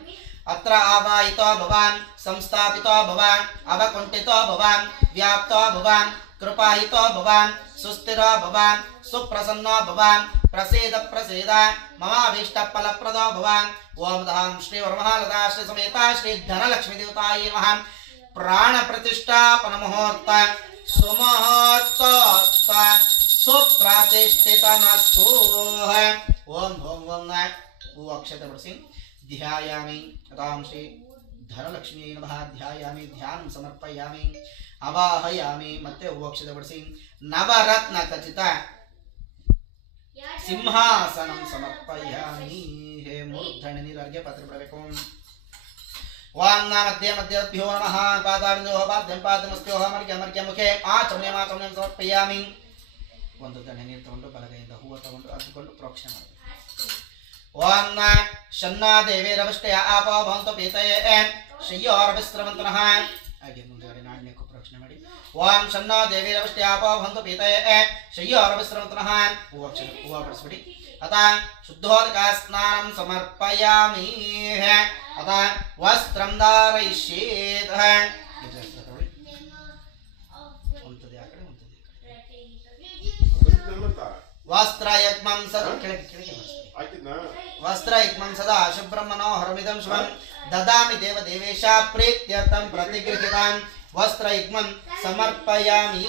अत्र आवाहितो भवान् संस्थापितो भवान् अवकुण्ठितो भवान् व्याप्तो भवान् कृपाहितो भवान् सुस्थिरो भवान् सुप्रसन्नो भवान् प्रसीद प्रसीद ममाभीष्टफलप्रदो भवान् ओम धाम श्री वरमहालता श्री समेता श्री धनलक्ष्मी देवतायै नमः प्राण प्रतिष्ठापन मुहूर्त सुमुहूर्त सुप्रतिष्ठितमस्तु ओम ओम ओम अक्षते पड़सी ध्यायामि तदां श्री धनलक्ष्मी नमः ध्यायामि ध्यानं समर्पयामि अवाहयामि ಮತ್ತೆ ಅಕ್ಷತೆ ಪಡಿಸಿ ನವರತ್ನ ಖಚಿತ ಸಿಂಹಾಸನಂ ಸಮರ್ಪಯಾಮಿ ಹೇ ಮೂರ್ಧನಿ ನೀರಿಗೆ ಪತ್ರ ಬಿಡಬೇಕು ಓಂ ಮಧ್ಯೆ ಮಧ್ಯಭ್ಯೋ ನಮಃ ಪಾದಾಭಿಂದೋ ಪಾದ್ಯಂ ಪಾದಮಸ್ತ್ಯೋ ಮರ್ಗ್ಯ ಮರ್ಗ್ಯ ಮುಖೆ ಆಚಮನೆ ಸಮರ್ಪಯಾಮಿ ಒಂದು ದಣೆ ನೀರು ತಗೊಂಡು ಬಲಗೈಯಿಂದ ಹೂವು ತಗೊಂಡು ಅದ್ಕೊಂಡು ಪ್ರೋಕ್ಷಣೆ ಮಾಡಬೇಕು ಓಂ ಶನ್ನಾ ದೇವೇರವಷ್ಟಯ ಆಪೋ ಭವಂತು ಪೀತಯೇ ಶ್ರೇಯೋರವಿಸ್ರವಂತನಃ ಹಾಗೆ ಮುಂದುವರೆ ನಾಣ್ಯಕ್ಕೂ ಪ್ರೋಕ್ಷಣೆ ಮಾಡಿ ಓಂ ಶನ್ನಾ ದೇವೇರವಷ್ಟಯ ಆಪೋ ಭವಂತು ಪೀತಯೇ ಶ್ರೇಯೋರವಿಸ್ರವಂತನಃ ಹೂವು ಬಡಿಸ್ಬಿಡಿ ಅತ ಶುದ್ಧೋದಕ ಸ್ನಾನಂ ಸಮರ್ಪಯಾಮಿ ಅತ ವಸ್ತ್ರಂ ಧಾರಯಿಷ್ಯೇತ್ ಒಂತದೆ ಆ ಕಡೆ ಒಂತದೆ ವಸ್ತ್ರಯಜ್ಞಂ ಸದಾ ಕೆಳಗೆ ವಸ್ತ್ರಯಜ್ಞಂ ಸದಾ ಶುಭ್ರಂ ಮನೋಹರಮಿದಂ ಶುಭಂ ದದಾಮಿ ದೇವದೇವೇಶ ಪ್ರೀತ್ಯರ್ಥಂ ಪ್ರತಿಗೃಹ್ಯತಾಂ ವಸ್ತ್ರಯಜ್ಞಂ ಸಮರ್ಪಯಾಮಿ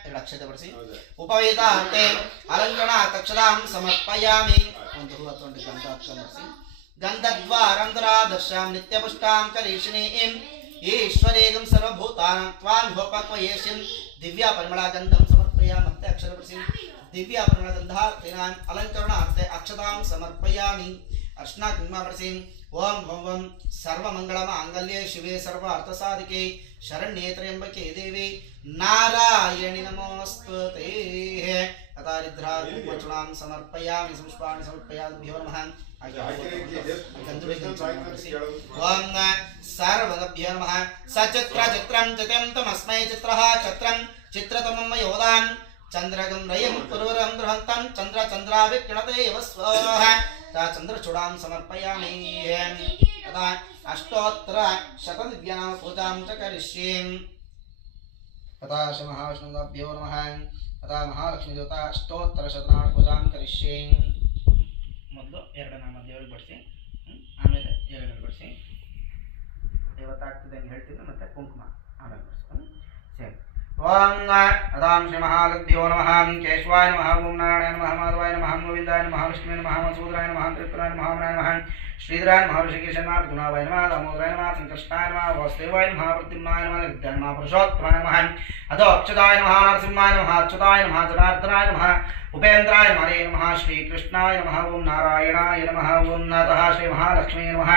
ಎರಡು ಅಕ್ಷತೆ ಬಡಿಸಿ ಉಪವೇದಾಂತೆ ಅಲಂಕರಣ ತಕ್ಷದಾಂ ಸಮರ್ಪಯಾಮಿ ಒಂದು ಹೂವು ತಗೊಂಡು ಗಂಧ ಹಚ್ಕೊಂಡ್ಬಡಿಸಿ ಗಂಧದ್ವಾರಂ ದರಾದರ್ಶಾಂ ನಿತ್ಯಪುಷ್ಟಾಂ ಕರೀಷಿಣೀಂ ಈಶ್ವರೇಗಂ ಸರ್ವಭೂತಾನಾಂ ತ್ವಾಂ ಭೋಪಕ್ವಯೇಷಿಂ ದಿವ್ಯ ಪರಿಮಳ ಗಂಧಂ ಸಮರ್ಪಯಾಮಿ ಮತ್ತೆ ಅಕ್ಷರ ಬಡಿಸಿ ದಿವ್ಯ ಪರಿಮಳ ಗಂಧಾರ್ಥೇನಾಂ ಅಲಂಕರಣಾರ್ಥೆ ಅಕ್ಷತಾಂ ಸಮರ್ಪಯಾಮಿ ಅರ್ಶನಾ ಕುಂಕುಮ ಬಡಿಸಿ ಓಂ ಓಂ ಓಂ ಸರ್ವಮಂಗಳ ಮಾಂಗಲ್ಯೆ ಶಿವೆ ಸರ್ವ ಅರ್ಥಸಾಧಿಕೆ ಶರಣ್ಯೇ ತ್ರ್ಯಂಬಕೆ ದೇವಿ ನಾರಾಯಣಿ ನಮೋಸ್ತುತೇ ಅತಾರಿದ್ರಾ ಕುಂಕುಮಚೂರ್ಣಂ ಸಮರ್ಪಯಾಮಿ ಸಂಸ್ಪಾಣಿ ಸಮರ್ಪಯಾಮಿ ನಮಃ ಓಂ ಸರ್ವಗಭ್ಯೋ ನಮಃ ಸಚಿತ್ರ ಚಿತ್ರಂ ಚಿತ್ಯಂತಮಸ್ಮೈ ಚಿತ್ರಃ ಛತ್ರಂ ಚಿತ್ರತಮಂ ಯೋದಾನ್ ಚಂದ್ರಗಂ ರಯಂ ಪುರವರಂ ಬೃಹಂತಂ ಚಂದ್ರ ಚಂದ್ರಾಭಿಕ್ರಣತೆ ಯವ ಸ್ವಾಹ ಚಂದ್ರಚೂಡಾಂ ಸಮರ್ಪಯಾಮಿ ತದಾ ಅಷ್ಟೋತ್ತರ ಶತದಿವ್ಯಾನಾಮ ಪೂಜಾಂ ಚ ಕರಿಷ್ಯೆ ತದಾ ಶ್ರೀ ಮಹಾವಿಷ್ಣುಭ್ಯೋ ನಮಃ ತದಾ ಮಹಾಲಕ್ಷ್ಮೀ ದೇವತಾ ಅಷ್ಟೋತ್ತರ ಶತನಾಮ ಪೂಜಾಂ ಕರಿಷ್ಯೆ ಮೊದಲು ಎರಡು ನಾಮ ದೇವರಿಗೆ ಬಡಿಸಿ ಆಮೇಲೆ ಎರಡು ಬಡಿಸಿ ಇವತ್ತಾಗ್ತದೆ ಅಂತ ಹೇಳ್ತಿದ್ದೆ ಮತ್ತೆ ಕುಂಕುಮ ಆಮೇಲೆ ಬಡಿಸ್ಕೊಂಡು ಸರಿ ಓಂ ಅದಾಂ ಶ್ರೀ ಮಹಾಲಕ್ಷ್ಮೀಭ್ಯೋ ನಮಃ ಕೇಶವಾಯ ನಮಃ ಓಂ ನಾರಾಯಣ ನಮಃ ಮಾಧವಾಯ ನಮಃ ಗೋವಿಂದಾಯ ನಮಃ ವಿಷ್ಣುವೇ ನಮಃ ಮಧುಸೂದನಾಯ ನಮಃ ತ್ರಿಪುರಾಯ ನಮಃ ವಾಮನಾಯ ನಮಃ ಶ್ರೀಧರಾಯ ನಮಃ ಋಷಿಕೇಶಾಯ ನಮಃ ಗುಣಾವಾಯ ನಮಃ ದಾಮೋದರಾಯ ನಮಃ ಸಂಕರ್ಷಣಾಯ ನಮಃ ವಾಸುದೇವಾಯ ನಮಃ ಪ್ರದ್ಯುಮ್ನಾಯ ನಮಃ ವಿದ್ಯಾಯ ನಮಃ ಪುರುಷೋತ್ತಮಾಯ ನಮಃ ಅದೋ ಅಕ್ಷತಾಯ ನಮಃ ನರಸಿಂಹಾಯ ನಮಃ ಅಚ್ಯುತಾಯ ನಮಃ ಜನಾರ್ದನಾಯ ನಮಃ ಉಪೇಂದ್ರಾಯ ನಮಃ ನಮಃ ಶ್ರೀಕೃಷ್ಣಾಯ ನಮಃ ಓಂ ನಾರಾಯಣಾಯ ನಮಃ ಓಂ ನತಃ ಶ್ರೀ ಮಹಾಲಕ್ಷ್ಮೀ ನಮಃ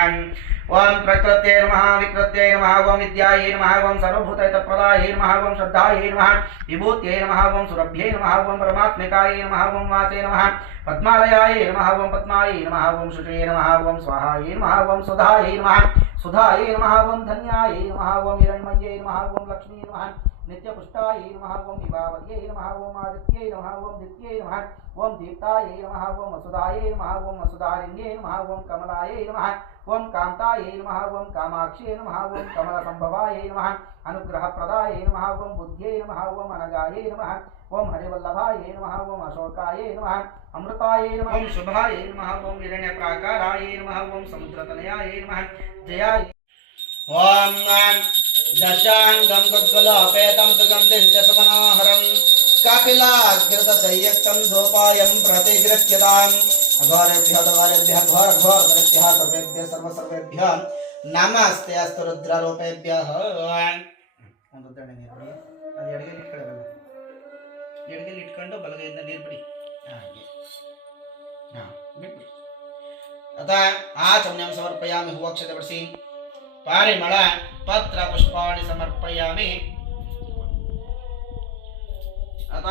ಓಂ ಪ್ರಕೃತ್ಯೈ ನಮಃ ವಿಕೃತ್ಯೈ ನಮಃ ಓಂ ವಿದ್ಯಾಯೈ ನಮಃ ಓಂ ಸರ್ವಭೂತಹಿತಪ್ರದಾಯೈ ನಮಃ ಓಂ ಶ್ರದ್ಧಾಯೈ ನಮಃ ವಿಭೂತ್ಯೈ ನಮಃ ಓಂ ಸುರಭ್ಯೈ ನಮಃ ಓಂ ಪರಮಾತ್ಮಿಕಾಯೈ ನಮಃ ಓಂ ವಾಚೈ ನಮಃ ಪದ್ಮಾಲಯಾಯೈ ನಮಃ ಓಂ ಪದ್ಮಾಯೈ ನಮಃ ಓಂ ಶುಚಯೈ ನಮಃ ಓಂ ಸ್ವಾಹಾಯೈ ನಮಃ ಓಂ ಸುಧಾಯೈ ನಮಃ ಸುಧಾಯೈ ನಮಃ ಓಂ ಧನ್ಯಾಯೈ ನಮಃ ಓಂ ಹಿರಣ್ಮಯ್ಯೈ ನಮಃ ಓಂ ಲಕ್ಷ್ಮೀ ನಮಃ ನಿತ್ಯಪುಷ್ಟಾಯೈ ನಮಃ ಓಂ ವಿಭಾವರ್ಯೈ ನಮಃ ಓಂ ಆದಿತ್ಯೈ ನಮಃ ಓಂ ದಿತ್ಯೈ ನಮಃ ಓಂ ದೀಪ್ತಾಯೈ ನಮಃ ಓಂ ವಸುಧಾಯೈ ನಮಃ ಓಂ ವಸುಧಾರಿಣ್ಯೈ ನಮಃ ಓಂ ಕಮಲಾಯೈ ನಮಃ ಓಂ ಕಾಂತಾಯೈ ನಮಃ ಓಂ ಕಾಮಾಕ್ಷೈ ನಮಃ ಓಂ ಕಮಲಸಂಭವಾಯೈ ನಮಃ ಅನುಗ್ರಹಪ್ರದಾಯೈ ನಮಃ ಓಂ ಬುದ್ಧ್ಯೈ ನಮಃ ಓಂ ಅನಗಾಯೈ ನಮಃ ಓಂ ಹರಿವಲ್ಲಭಾಯೈ ನಮಃ ಓಂ ಅಶೋಕಾಯೈ ನಮಃ ಅಮೃತಾಯೈ ನಮಃ ಓಂ ಶುಭಾಯೈ ನಮಃ ಓಂ ಹಿರಣ್ಯಪ್ರಾಕಾರಾಯೈ ನಮಃ ಓಂ ಸಮುದ್ರತನಯಾಯೈ ನಮಃ ಜಯಾಯ ಓಂ ದಶಾಂಗಂ ಗಗ್ಗಲೋಪೇತಂ ಸುಗಂಧಿಂ ಚ ಸುಮನೋಹರಂ ಕಪಿಲಾಗ್ರತಸಂಯುಕ್ತಂ ಧೂಪಾಯಂ ಪ್ರತಿಗೃಹ್ಯತಾಂ ಅಘೋರೇಭ್ಯೋ ಘೋರೇಭ್ಯಃ ಘೋರಘೋರತರೇಭ್ಯಃ ಸರ್ವೇಭ್ಯಃ ಸರ್ವೇಭ್ಯಃ ನಮಸ್ತೆ ಅಸ್ತು ರುದ್ರರೂಪೇಭ್ಯಃ ಒಂದು ದಣೆ ನೀರು ಬಿಡಿ ಅದು ಎಡಗೈಲಿ ಇಟ್ಕೊಳ್ಳೋಲ್ಲ ಎಡಗೈಲಿ ಇಟ್ಕೊಂಡು ಬಲಗೈಯಿಂದ ನೀರು ಬಿಡಿ ಹಾಗೆ ಬಿಟ್ಬಿಡಿ ಅದ ಆಚಮನಂ ಸಮರ್ಪಯಾಮಿ ಹೂವಕ್ಷತೆ ಬಡಿಸಿ ಪಾರಿಮಳ ಪತ್ರ ಪುಷ್ಪಾಣಿ ಸಮರ್ಪಯಾಮಿ ಅತ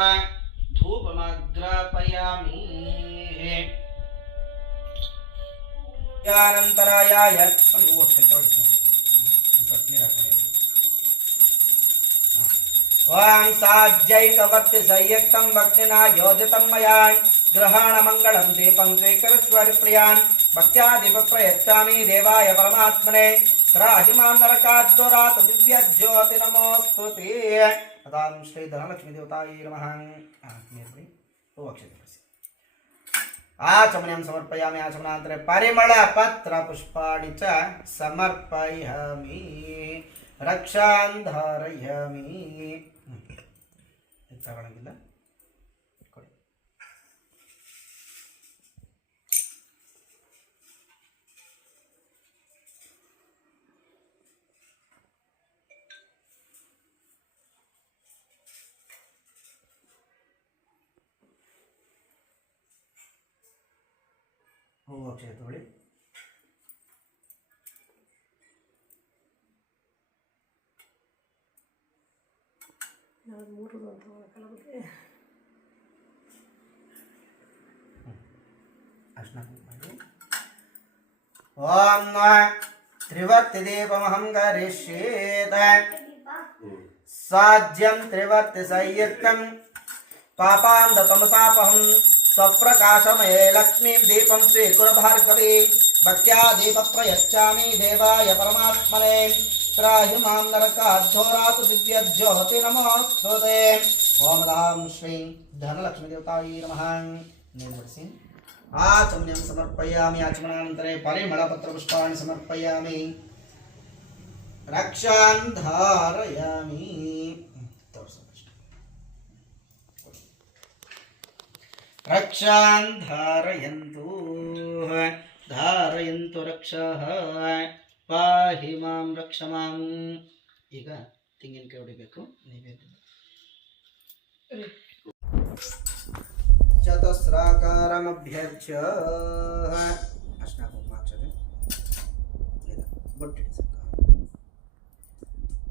ಧೂಪಮಗ್ರಾಪಯಾಮಿ ಯಾನಂತರಾಯಾಯ ಓಂ ಸಾಜ್ಯೈಕವರ್ತಿ ಸಂಯುಕ್ತಂ ಭಕ್ತಿನಾ ಯೋಜಿತಂ ಮಯಾ ग्रहाण मंगलम दीपम स्वीकरस्व हरिप्रियान् भक्त्या दीप प्रयच्छामि देवाय परमात्मने त्राहि मां नरकाद्दुरात् दिव्य ज्योति नमोस्तुते तदां श्री धनलक्ष्मी देवतायै नमः आचमनीयं समर्पयामि आचमनानन्तरे परिमलपत्र पुष्पाणि च समर्पयामि रक्षां धारयामि ತಗೊಳಂಗಿಲ್ಲ ಕೊಡಿ ಹೂವು ಅಕ್ಷಯ ತಗೊಳ್ಳಿ ओम त्रिवर्ति दीपमहं करिष्येत साज्यं त्रिवर्ति संयुक्तं पापान्धतमसापहं स्वप्रकाशमये लक्ष्मीं दीपं स्वीकुर भार्गवी भक्त्या दीप प्रयच्छामि देवाय परमात्मने त्राहि मां नरकाद्दुरात् दिव्य ज्योति नमोस्तुते ओम राम श्री धनलक्ष्मी देवतायै नमः निर्वसिं आचमनीयं समर्पयामि आचमनानन्तरे परिमलपत्रपुष्पाणि समर्पयामि रक्षां धारयामि रक्षां धारयन्तु धारयन्तु रक्षः पाहि मां रक्ष मां ಈಗ ತೆಂಗಿನಕಾಯಿ ಹೊಡಿಬೇಕು ನೈವೇದ್ಯ ಚತುಸ್ರಾಕಾರಮಭ್ಯರ್ಚ್ಯ ಅರ್ಶಿನ ಕುಂಕುಮ ಹಾಕ್ಸೋದು ಬೊಟ್ಟಿಡಿ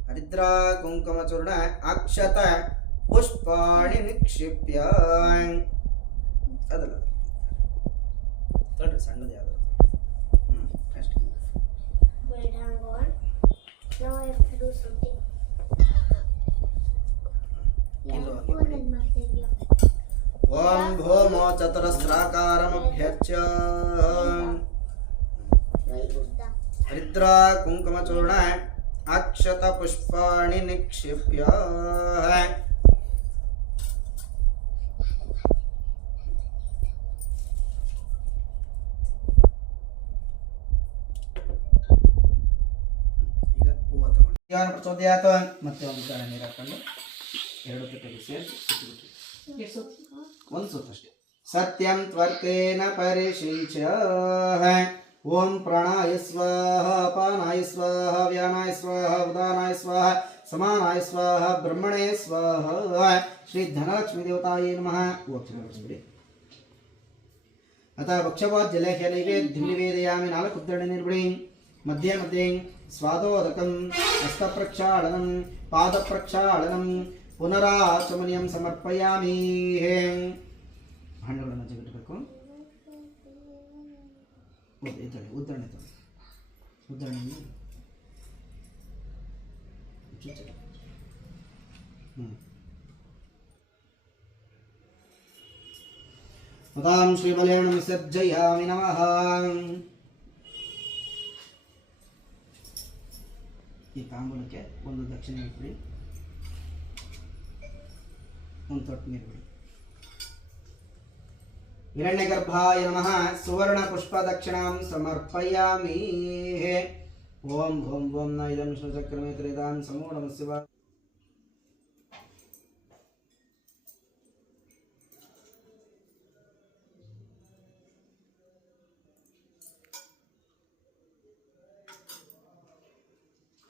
ಹರಿದ್ರ ಕುಂಕುಮಚೂರ್ಣ ಅಕ್ಷತ ಪುಷ್ಪಾಣಿ ನಿಕ್ಷಿಪ್ಯ ಅದಲ್ಲ ತೊಡ್ರಿ ಸಣ್ಣದು ಯಾವ್ದು ಅಷ್ಟೇ Wait, hang on. Now I have to do something. ओम भूमो चतुरस्राकारमभ्यर्च्य हरिद्रा कुंकुमचूर्ण अक्षत पुष्पाणि निक्षिप्य ಪ್ರಚೋದಯಾತ ಮತ್ತೆ ಒಂದು ಕಡೆ ನೀರು ಹಾಕೊಂಡು ಎರಡು ಕಟ್ಟೆಗೆ ಸೇರಿಸಿ ಒಂದು ಸುತ್ತ ಅಷ್ಟೇ ಸತ್ಯಂ ತ್ವರ್ತೇನ ಪರಿಶೀಚ ಓಂ ಪ್ರಾಣಾಯ ಸ್ವಾಹ ಅಪಾನಾಯ ಸ್ವಾಹ ವ್ಯಾನಾಯ ಸ್ವಾಹ ಉದಾನಾಯ ಸ್ವಾಹ ಸಮಾನಾಯ ಸ್ವಾಹ ಬ್ರಹ್ಮಣೇ ಸ್ವಾಹ ಶ್ರೀ ಧನಲಕ್ಷ್ಮೀ ದೇವತಾಯೇ ನಮಃ ಓಕ್ಷಣಿ ಅಥ ಭಕ್ಷವಾಜ್ಯಲೇಹ್ಯ ನೈವೇದ್ಯಂ ನಿವೇದಯಾಮಿ ನಾಲ್ಕು ಉದ್ದರಣೆ ನಿರ್ಬಿಡಿ ಮಧ್ಯೆ ಮಧ್ಯೆ ಸ್ವಾದೋದಕಂ ಹಸ್ತಪ್ರಕ್ಷಾಳನಂ ಪಾದಪ್ರಕ್ಷಾಳನಂ ಪುನರಾಚಮನೀಯಂ ಸಮರ್ಪಯಾಮಿ ಹಣ್ಣುಗಳನ್ನು ಜಗಟ್ಟಬೇಕು ಉದ್ದರಣೆ ಉದ್ದರಣೆ ಪದಾಂ ಶ್ರೀಬಲೇಣ ವಿಸರ್ಜಯಾಮಿ ನಮಃ ಈ ತಾಂಬೂಲಕ್ಕೆ ಒಂದು ದಕ್ಷಿಣೆ ಇಟ್ಬಿಡಿ ಒಂದು ತೊಟ್ಟು ನೀರು ಬಿಡಿ ಹಿರಣ್ಯಗರ್ಭಾಯ ನಮಃ ಸುವರ್ಣ ಪುಷ್ಪ ದಕ್ಷಿಣಾಂ ಸಮರ್ಪಯಾಮಿ ಓಂ ಓಂ ಓಂ ನ ಇದಂ ವಿಷ್ಣುಚಕ್ರಮೇ ತ್ರಿದಾಂ ಸಮೋ ನಮಃ ಶಿವಾಯ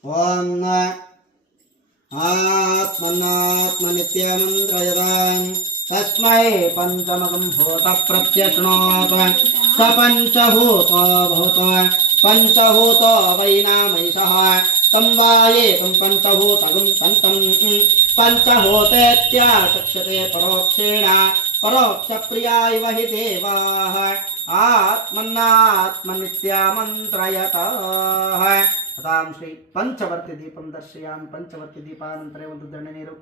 ಓಂ आत्मन्नात्मनित्यमन्त्रयताम् तस्मै पञ्चमकं भूत प्रत्यश्नोत् स पञ्चभूतो भूत पञ्चभूतो वै नामैषः तं वायेतं पञ्चभूतगुं तन्तं पञ्चभूतेत्याचक्षते परोक्षेण परोक्षप्रिया इव हि देवाः आत्मन्नात्मनित्यमन्त्रयतः तदां श्री पंचवर्ति दीपं दर्शयामि पंचवर्ति दीपानन्तरे ಒಂದು ದಂಡೆ ನೀರು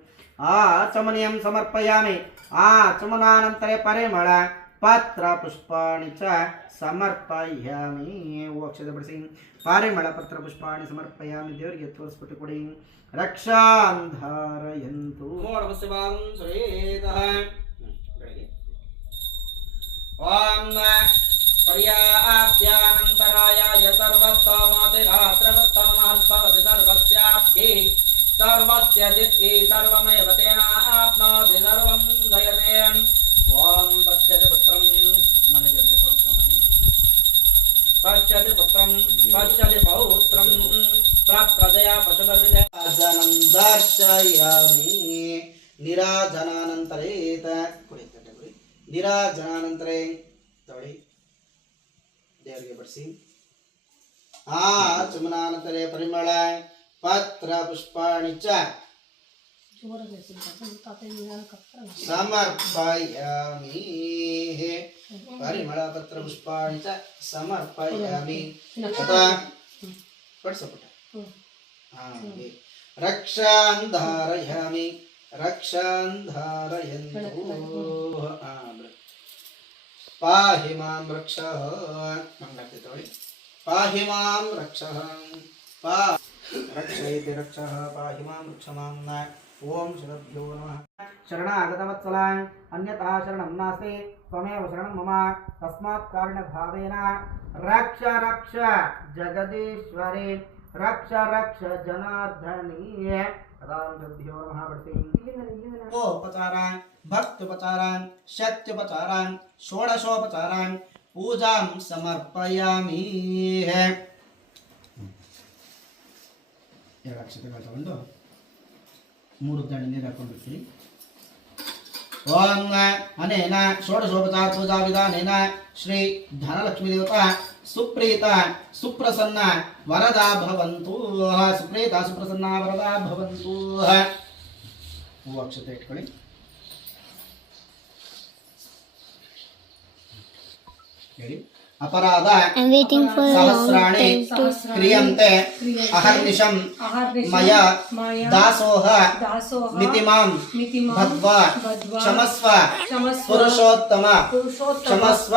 ಆಚಮನೀಯಂ ಸಮರ್ಪಯಾಮಿ ಆಚಮನಾನಂತರೆ ಪರಿಮಳ ಪತ್ರ ಪುಷ್ಪಾಣಿ ಚ ಸಮರ್ಪಯಾಮಿ. ಅಕ್ಷತೆ ಬಿಡಿಸಿ. ಪಾರಿಮಳ ಪತ್ರ ಪುಷ್ಪಾಣಿ ಸಮರ್ಪಯಾಮಿ. ದೇವರಿಗೆ ತೋರಿಸ್ಬಿಟ್ಟು ಕೊಡಿ. ರಕ್ಷಾಂಧಾರಯಂತು. ಓಂ ಪರ್ಯಾಪ್ತ್ಯಾನಂತರಾಯ ಸರ್ವಸ್ತೋಮತಿರಾತ್ರವತ್ತಮಹದ್ಭವತಿ ಸರ್ವಸ್ಯಾಪ್ತಿ ಸರ್ವಸ್ಯ ದಿತ್ಯೈ ಸರ್ವಮೇವ ತೇನಾಪ್ನೋತಿ ಸರ್ವಂ ಧೈರ್ಯೇ. ಓಂ ಪಶ್ಯತಿ ಪುತ್ರಂ. ಮನೆ ದೇವರಿಗೆ ತೋರಿಸ್ಕೊಂಬನ್ನಿ. ಪಶ್ಯತಿ ಪುತ್ರಂ ಪಶ್ಯತಿ ಪೌತ್ರಂ ಪ್ರಜಯ ಪಶುಧರ್ವಿದೆ. ರಾಜನಂ ದರ್ಶಯಾಮಿ. ನಿರಾಜನಾನಂತರೇತ ಕುಡಿ ಕುಡಿ. ನಿರಾಜನಾನಂತರೇ ತೊಳಿ ದೇವರಿಗೆ ಬಡಿಸಿ. ಚುಮನಾನಂತರೇ ಪರಿಮಳ ಪತ್ರ ಪುಷ್ಪಾಣಿ ಚ ಸಮರ್ಪಯಾಮಿ. ಪರಿಮಳ ಪತ್ರ ಪುಷ್ಪಾಣಿ ಚ ಸಮರ್ಪಯಾಮಿ. ಪಡಿಸಪುಟ. ರಕ್ಷಾಂಧಾರಯಾಮಿ. ರಕ್ಷಾಂಧಾರಯಂತು. ಪಾಹಿ ಮಾಂ ರಕ್ಷಃ. ಮಂಗಳಾರತಿ. ಪಾಹಿ ಮಾಂ ರಕ್ಷಃ. ರಕ್ಷಯತಿ ರಕ್ಷಃ. ಪಾಹಿ ಮಾಂ ರಕ್ಷ ಮಾಂ. ಓಂ ಶ್ರೀಭ್ಯೋ ನಮಃ. ಶರಣಾಗತವತ್ಸಲ ಅನ್ಯತಃ ಶರಣಂ ನಾಸ್ತಿ ತ್ವಮೇವ ಶರಣಂ ಮಮ ತಸ್ಮಾತ್ ಕಾರಣಭಾವೇನ ರಕ್ಷ ರಕ್ಷ ಜಗದೀಶ್ವರಿ ರಕ್ಷ ರಕ್ಷ ಜನಾರ್ದನಿ. ಶ್ರದ್ಧೆಯೋ ನಮಃ. ಬಡಿಸಿ. ಉಪಚಾರಾನ್ ಭಕ್ತ್ಯುಪಚಾರಾನ್ ಶಕ್ತ್ಯುಪಚಾರಾನ್ ಷೋಡಶೋಪಚಾರಾನ್ ಪೂಜಾಂ ಸಮರ್ಪಯಾಮಿ. ಎರಡು ಅಕ್ಷತೆಗಳು ತಗೊಂಡು 3 ದಂಡ ನೀರು ಹಾಕೊಂಡಿರ್ತೀವಿ. ಓಂ ಅನೇನ ಷೋಡಶೋಪಚಾರ ಪೂಜಾ ವಿಧಾನೇನ ಶ್ರೀ ಧನಲಕ್ಷ್ಮೀ ದೇವತಾ ಸುಪ್ರೀತ ಸುಪ್ರಸನ್ನ ವರದಾ ಭವಂತು. ಸುಪ್ರೀತ ಸುಪ್ರಸನ್ನ ವರದಾ ಭವಂತು. ಅಕ್ಷತೆ ಇಟ್ಕೊಳ್ಳಿ. ಹೇಳಿ. ಅಪರಾಧ ಸಹಸ್ರಾಣಿ ಕ್ರಿಯಂತೆ ಅಹರ್ನಿಶಂ ಮಯ ದಾಸೋಹ ಮಿತಿಮಾಂ ಬದ್ವಾ ಕ್ಷಮಸ್ವ ಪುರುಷೋತ್ತಮ ಕ್ಷಮಸ್ವ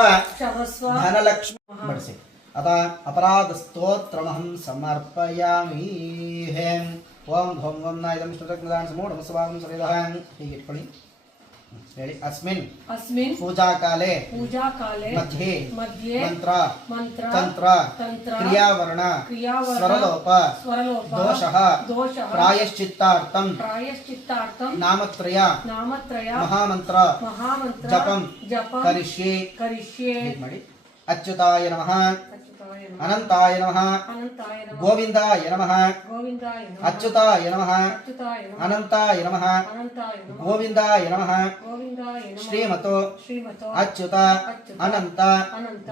ಧನಲಕ್ಷ್ಮಿ. ಬಡಿಸಿ. ಅದ ಅಪರಾಧ ಸ್ತೋತ್ರಮಹಂ ಸಮರ್ಪಯಾಮಿ. ಓಂ ಧೋಂ ಓಂ ನ ಇದಂ ಸ್ತುತಜ್ಞಾನ ಸಮೂಢ ಸ್ವಾಗಂ ಸರಿದಃ. ಹೀಗೆ ಇಟ್ಕೊಳ್ಳಿ. ಹೇಳಿ. ಅಸ್ಮಿನ್ ಪೂಜಾ ಕಾಲೇ ಮಧ್ಯೆ ಮಂತ್ರ ತಂತ್ರ ಕ್ರಿಯಾವರ್ಣ ಸ್ವರಲೋಪ ದೋಷಃ ಪ್ರಾಯಶ್ಚಿತ್ತಾರ್ಥಂ ನಾಮತ್ರಯ ಮಹಾಮಂತ್ರ ಜಪಂ ಕರಿಷ್ಯೆ. ಮಾಡಿ. ಅಚ್ಯುತಾಯ ನಮಃ ಅನಂತಾಯ ನಮಃ ಗೋವಿಂದಾಯ ನಮಃ ಅಚ್ಯುತಾಯ ನಮಃ ಅನಂತಾಯ ನಮಃ ಗೋವಿಂದಾಯ ನಮಃ ಶ್ರೀಮತೋ ಅಚ್ಯುತ ಅನಂತ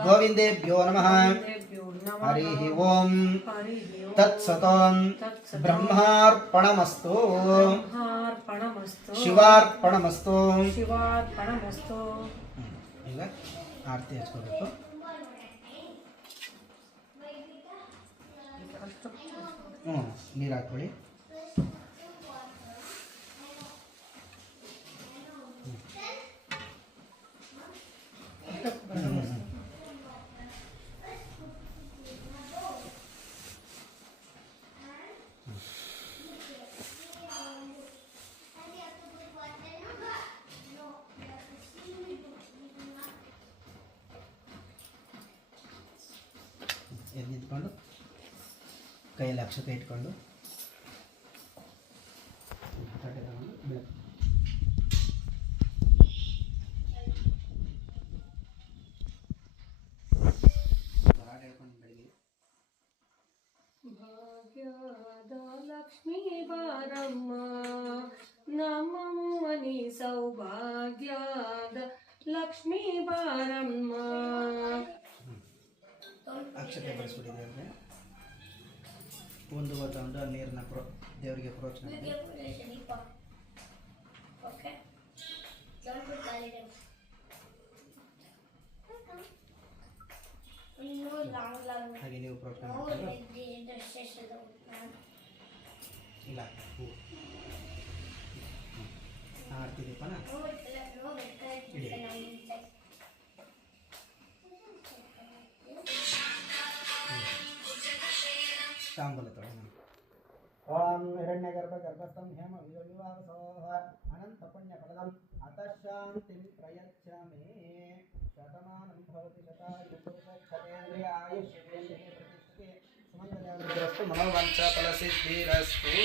ಗೋವಿಂದೇಭ್ಯೋ ನಮಃ. ಹರಿ ಓಂ ತತ್ಸತೋ ಬ್ರಹ್ಮಾರ್ಪಣಮಸ್ತು ಶಿವಾರ್ಪಣಮಸ್ತು. ಈಗ ಆರತಿ ಹಚ್ಕೋಬೇಕು. ನೀರು ಹಾಕೊಳ್ಳಿ. ಎದ್ದು ನಿಂತ್ಕೊಂಡು ಕೈಯಲ್ಲಿ ಅಕ್ಷತೆ ಇಟ್ಕೊಂಡು ತಟ್ಟೆ ತಗೊಂಡು ಬೆಳಕು. ಹೇಳ್ಕೊಂಡು ಬೆಳಗ್ಗೆ. ಭಾಗ್ಯದ ಲಕ್ಷ್ಮೀ ಬಾರಮ್ಮ ನಮ್ಮಮ್ಮನಿ ಸೌಭಾಗ್ಯದ ಲಕ್ಷ್ಮೀ ಬಾರಮ್ಮ. ಅಕ್ಷತೆ ಬಳಸ್ಬಿಟ್ಟಿದ್ರೆ ಒಂದು ತಗೊಂಡು ನೀರನ್ನ ದೇವರಿಗೆ ಪ್ರೋಕ್ಷಣೆ ಮಾಡಿ. ಹಾಗೆ ನೀವು ಪ್ರೋಕ್ಷಣೆ ಮಾಡ್ಕೊಂಡು ಇಲ್ಲ ಹೂ ಆರ್ತಿ ದೀಪನ ಇಡಿ. ತಾಂಬೂಲ ಓಂ ಹಿರಣ್ಯಗರ್ಭಗರ್ಭಸ್ಥಂ ಹೇಮ ವಿವಾಹಸೋಹ ಅನಂತ ಪುಣ್ಯ ಫಲದಂ ಅತಃ ಶಾಂತಿಂ ಪ್ರಯಚ್ಛಾಮಿ ಶತಮಾನಂ ಭವತಿ ಶತಾಯು ಪುರುಷ ಕ್ಷತೇಂದ್ರಿಯ ಆಯುಷ್ಯೇಂದ್ರಿಯ ಪ್ರತಿಷ್ಠಿತೆ ಸುಮಂಗಲಾಭಿವೃದ್ಧಿರಸ್ತು ಮನೋವಾಂಛಾ ಫಲಸಿದ್ಧಿರಸ್ತು